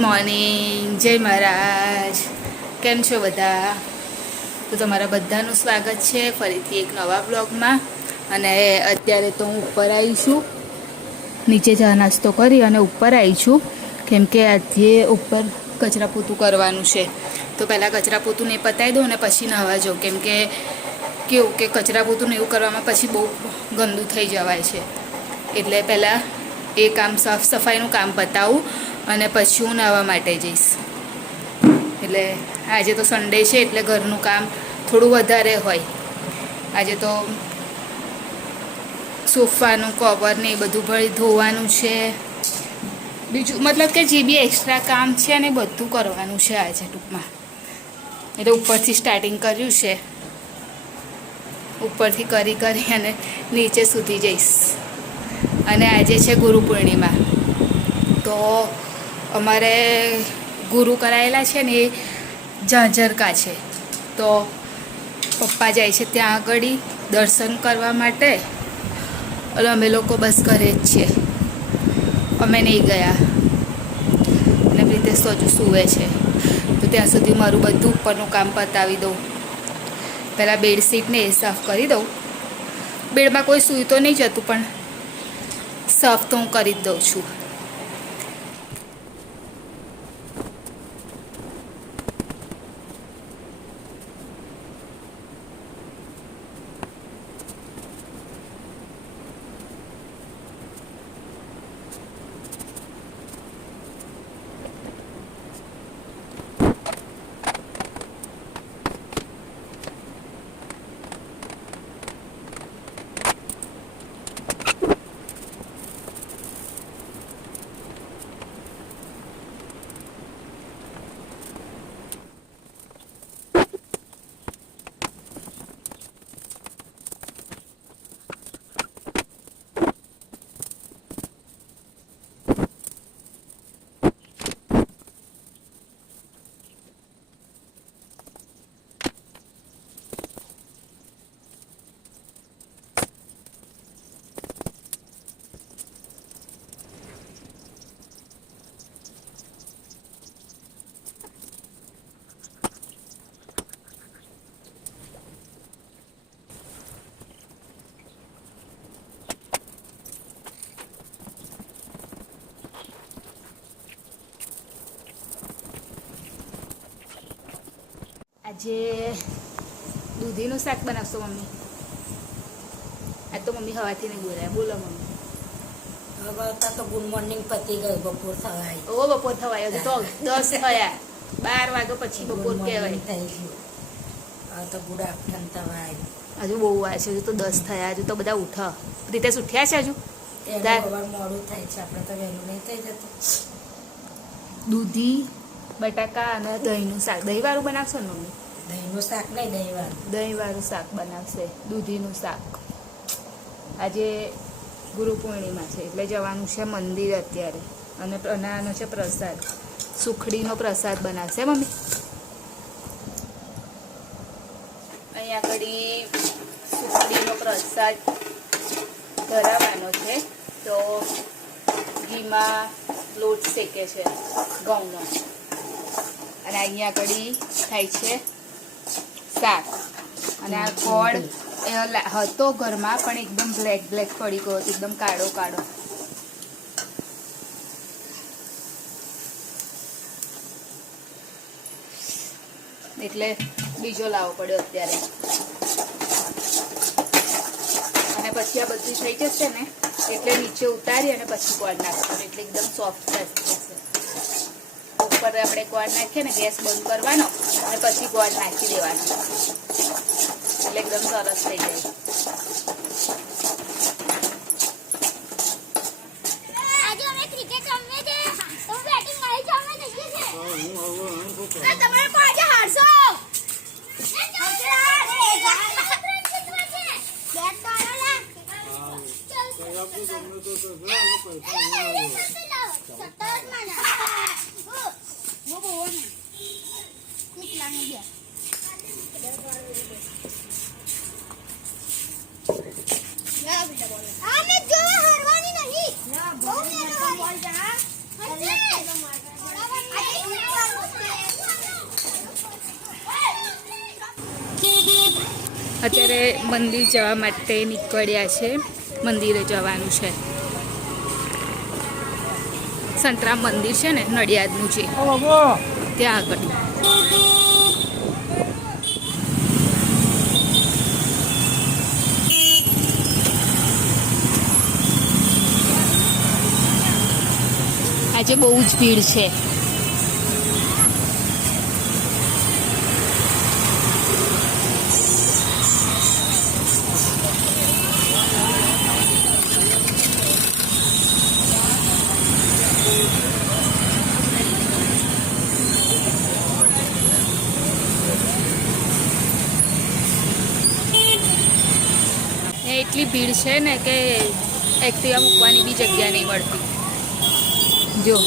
Morning, જય મહારાજ. કેમ છો બધા? તો તમારા બધાનું સ્વાગત છે ફરીથી એક નવા બ્લોગમાં. અને અત્યારે તો હું ઉપર આવી છું, નીચે ચા નાસ્તો કરી અને ઉપર આવી છું, કેમ કે આજે ઉપર કચરા પોતું કરવાનું છે. તો પહેલાં કચરા પોતું નહીં પતાવી દઉં અને પછી નહાવા જાઉં, કેમ કે કેવું કે કચરા પોતું ને એવું કરવામાં પછી બહુ ગંદુ થઈ જવાય છે. એટલે પહેલાં એ કામ સાફ સફાઈનું કામ પતાવું અને પછી હું નાહવા માટે જઈશ. એટલે આજે તો સન્ડે છે એટલે ઘરનું કામ થોડું વધારે હોય. આજે તો સોફાનું કવર ને એ બધું ભરી ધોવાનું છે. બીજું મતલબ કે જે બી એક્સ્ટ્રા કામ છે ને બધું કરવાનું છે આજે ટૂંકમાં. એટલે ઉપરથી સ્ટાર્ટિંગ કર્યું છે, ઉપરથી કરી અને નીચે સુધી જઈશ. અને આજે છે ગુરુ પૂર્ણિમા, તો અમારે ગુરુ કરાયેલા છે ને એ ઝાંઝરકા છે. તો પપ્પા જાય છે ત્યાં આગળ દર્શન કરવા માટે, અને અમે લોકો બસ ઘરે જ છીએ. અમે નહીં ગયા અને પ્રીતેશ તો હજુ સૂવે છે. તો ત્યાં સુધી મારું બધું ઉપરનું કામ પતાવી દઉં. પહેલાં બેડશીટને એ સાફ કરી દઉં. બેડમાં કોઈ સૂઈ તો નહીં જતું, પણ સાફ તો હું કરી જ દઉં છું. આજે દૂધીનું શાક બનાવશો મમ્મી? આજ તો મમ્મી હવાથી નહીં બોલાય. બોલો મમ્મી. હવે તો ગુડ મોર્નિંગ પતી ગયું, બપોર થવાય. ઓ બપોર થવાય, હજુ તો 10 થયા. 12 વાગ્યા પછી બપોર કહેવાય. થઈ ગયું. હવે તો ગુડ આફ્ટરનૂન થવાય. હજુ બહુ વાર છે, હજુ તો 10 થયા. હજુ તો બધા ઉઠા. પ્રીતેશ ઉઠ્યા છે હજુ? સવાર મોડું થાય છે, આપણે તો વહેલું નહીં થઈ જતું. દૂધી, બટાકા અને દહીંનું શાક. દહીંવાળું બનાવશો ને મમ્મી? દહીંનું શાક નહીં, દહીંવાળું શાક બનાવશે, દૂધીનું શાક. આજે ગુરુ પૂર્ણિમા છે એટલે જવાનું છે મંદિર અત્યારે. અને આનો છે પ્રસાદ, સુખડીનો પ્રસાદ બનાવશે મમ્મી. અહીંયા આગળ સુખડીનો પ્રસાદ ધરાવવાનો છે. તો ઘીમાં લોટ શેકે છે ઘઉંનો, અને અહીંયા આગળ થાય છે શાક. અને આ ગોળ હતો ઘરમાં, પણ એકદમ બ્લેક પડી ગયો, એકદમ કાળો. એટલે બીજો લાવવો પડ્યો અત્યારે. અને પછી આ બધું થઈ જશે ને એટલે નીચે ઉતારી અને પછી ગોળ નાખવાનું, એટલે એકદમ સોફ્ટ થશે. ઉપર આપણે ગોળ નાખીએ ને, ગેસ બંધ કરવાનો અને પછી ગોળ નાખી દેવાનો, એટલે એકદમ સરસ થઈ જાય. અત્યારે મંદિર જવા માટે નીકળ્યા છે. મંદિરે જવાનું છે. સંતરામ મંદિર છે ને નડિયાદનું છે ત્યાં આગળ. આજે બહુ જ ભીડ છે. એટલી ભીડ છે ને કે એક્ટિવા મૂકવાની બી જગ્યા નહીં મળતી. જો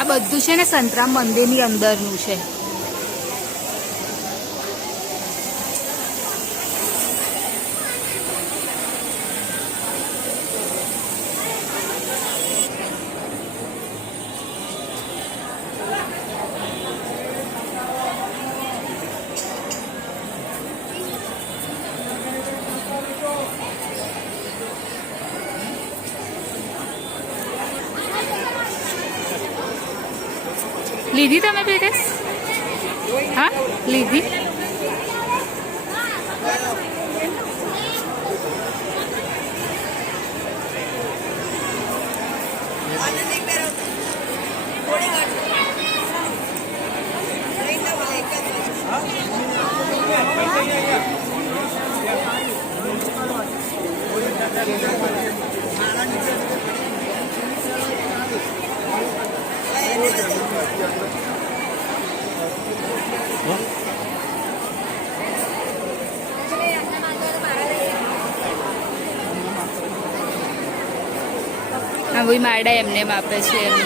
આ બધું છે ને સંતરામ મંદિરની અંદરનું છે. લીધી તમે પેરેસ? હા લીધી. હા ભાઈ માડા એમને આપે છે એમ.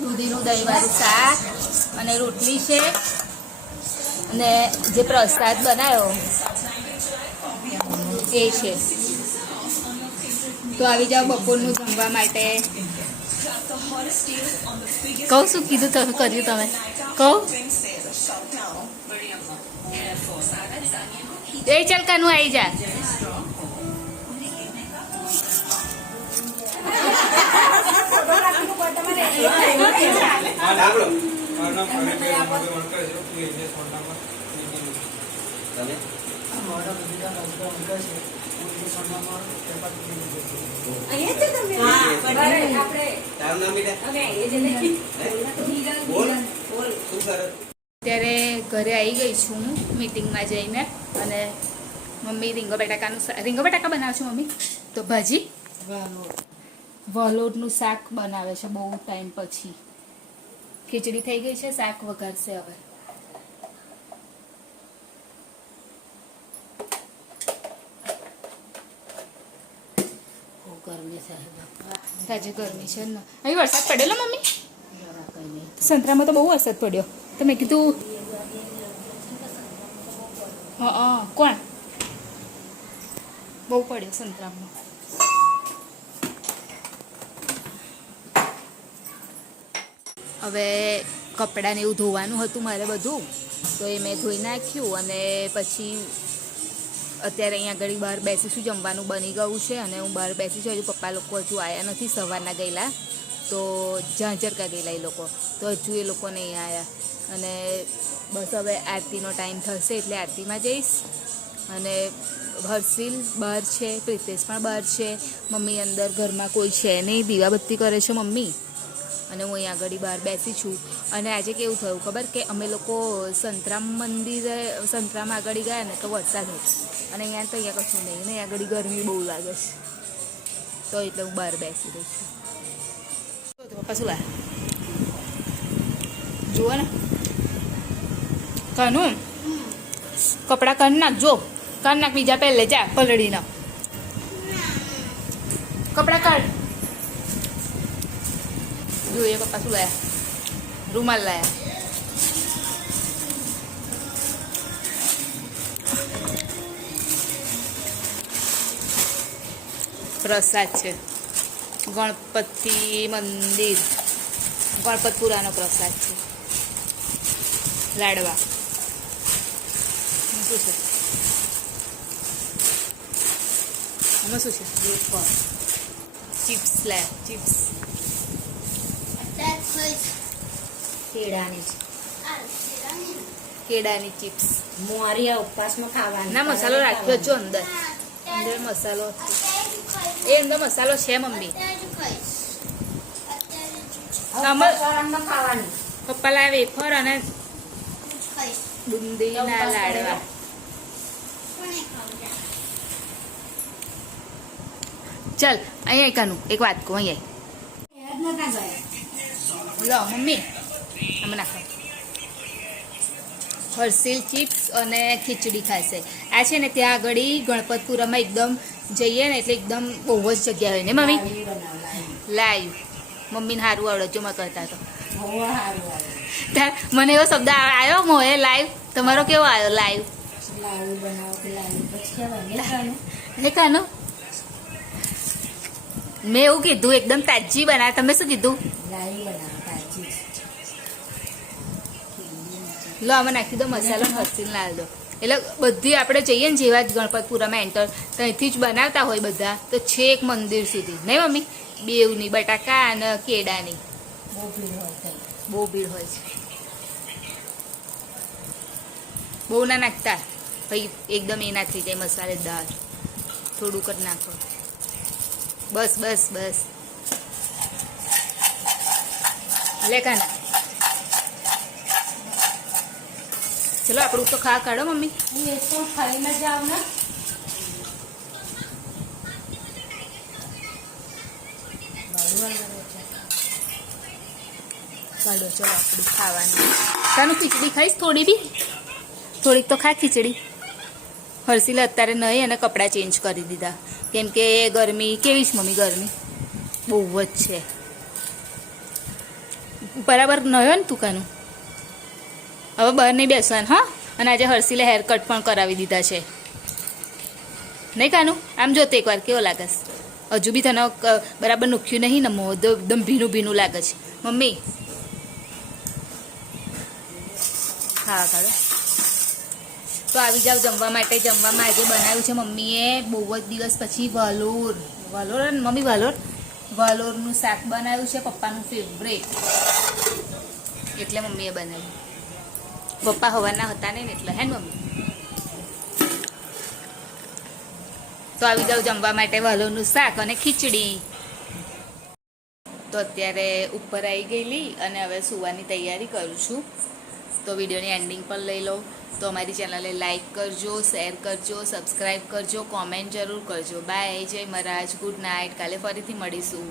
દૂધીનું દહીંવાળું શાક અને રોટલી છે અને જે પ્રસાદ બનાવ્યો એ છે. તો આવી જાઓ બપોરનું જમવા માટે. કહું શું કીધું તમે કર્યું તમે કહું એ ચાલ કાનું આવી જા. અત્યારે ઘરે આવી ગઈ છું મીટિંગમાં જઈને અને મમ્મી રીંગો બટાકા બનાવે છે મમ્મી. તો ભાજી વલોડનું શાક બનાવે છે બહુ ટાઈમ પછી. ખીચડી થઈ ગઈ છે, શાક વઘારશે હવે. તાજે ગરમી છે ને. અહીં વરસાદ પડેલો મમ્મી? સંતરામાં તો બહુ વરસાદ પડ્યો. તો મેં કીધું હા કોણ બહુ પડ્યો સંતરામમાં. હવે કપડાને એવું ધોવાનું હતું મારે બધું, તો એ મેં ધોઈ નાખ્યું અને પછી અત્યારે અહીંયા આગળ બહાર બેસીશું. જમવાનું બની ગયું છે અને હું બહાર બેસી છું. હજુ પપ્પા લોકો હજુ આવ્યા નથી, સવારના ગયેલા તો ઝાંઝરકા ગયેલા એ લોકો, તો હજુ એ લોકો નહીં આવ્યા. અને બસ હવે આરતીનો ટાઈમ થશે એટલે આરતીમાં જઈશ. અને હર્ષિલ બહાર છે, પ્રિતેશ પણ બહાર છે, મમ્મી અંદર ઘરમાં કોઈ છે નહીં, દીવાબત્તી કરે છે મમ્મી. અને હું અહીંયા આગળ બહાર બેસી છું. અને આજે કેવું થયું ખબર કે અમે લોકો સંતરામ મંદિરે સંતરામ આગળ ગયા ને તો વરસાદ હતો અને અહીંયા તો અહીંયા કશું નહીં ને આગળ ગરમી બહુ લાગે છે, તો એટલે હું બહાર બેસી રહી છું. પપ્પા શું લા જુઓ ને કાનું કપડાં કાઢી નાખજો, કાઢી નાખ બીજા પહેલે જા પલળીને કપડાં કાઢ. જોઈએ પપ્પા શું લાયા, રૂમાલ લાયા. પ્રસાદ છે ગણપતિ મંદિર, ગણપતપુરાનો પ્રસાદ છે. લાડવા શું છે આમાં શું છે? ચિપ્સ લાયા, ચિપ્સ કેળાની ચિપ્સ. મોરિયા ઉપવાસમાં ખાવાની ના મસાલો રાખ્યો છો અંદર, અંદર મસાલો એ અંદર મસાલો છે મમ્મી. ખાવાની પપ્પા લાવે વેફર અને બુંદીના લાડવા. ચાલ અહીંયા કાનું એક વાત કહું, અહીંયા લો મમ્મી આમાં નાખો. હર્ષિલ ચિપ્સ અને ખીચડી ખાશે. આ છે ને ત્યાં આગળ ગણપતપુરામાં એકદમ જઈએ ને એટલે એકદમ બહુ જ જગ્યા હોય ને મમ્મી. લાઈવ મમ્મીને સારું આવડે જો મેં કરતા તો ત્યાં મને એવો શબ્દ આવ્યો મોએ લાઈવ. તમારો કેવો આવ્યો લાઈવ? કાનો મેં એવું કીધું એકદમ તાજી બનાવે, તમે શું કીધું? લો આમાં નાખી દો મસાલો, હર્ષિલ નાલ દો. એટલે બધી આપણે જઈએ ને જેવા જ ગણપતપુરામાં એન્ટર ત્યાંથી જ બનાવતા હોય બધા, તો છેક મંદિર સુધી નહીં મમ્મી? બેવની બટાકા અને કેળાની બહુ ભીડ હોય છે. બહુ ના નાખતા ભાઈ, એકદમ એ ના થઈ જાય મસાલેદાર. થોડુંક જ નાખો બસ બસ બસ. લે કાના ચલો આપણું તો ખા કાઢો મમ્મી. ખાઈને જાવ ને કાઢો ચલો આપણું ખાવાનું. તાનું ખીચડી ખાઈશ? થોડી બી થોડીક તો ખા ખીચડી. હર્ષિલે અત્યારે નહીં અને કપડાં ચેન્જ કરી દીધા કેમ કે ગરમી કેવી છે મમ્મી? ગરમી બહુ જ છે. બરાબર નયો ને તુકાનું. હવે બહાર નહીં બેસવાનું હા. અને આજે હર્ષીલે હેર કટ પણ કરાવી દીધા છે નહીં કાનું. આમ જોતે એકવાર કેવો લાગે છે. હજુ બી તને બરાબર નુખ્યું નહીં ને મોં એકદમ ભીનું ભીનું લાગે છે મમ્મી. હા કાઢો તો આવી જાવ જમવા માટે. જમવામાં આજે બનાવ્યું છે મમ્મીએ બહુ જ દિવસ પછી વાલોર. વાલોર ને મમ્મી વાલોર. વાલોરનું શાક બનાવ્યું છે પપ્પાનું ફેવરેટ એટલે મમ્મીએ બનાવ્યું. પપ્પા હવાના હતા ને એટલે હે ને મમ્મી. તો આવી જાવ જમવા માટે વાલોરનું શાક અને ખીચડી. તો અત્યારે ઉપર આવી ગયેલી અને હવે સુવાની તૈયારી કરું છું. તો વિડીયોની એન્ડિંગ પર લઈ લો. તો અમારી ચેનલને લાઈક કરજો, શેર કરજો, સબસ્ક્રાઈબ કરજો, કોમેન્ટ જરૂર કરજો. બાય. જય મહારાજ. Good night. કાલે ફરીથી મળીશું.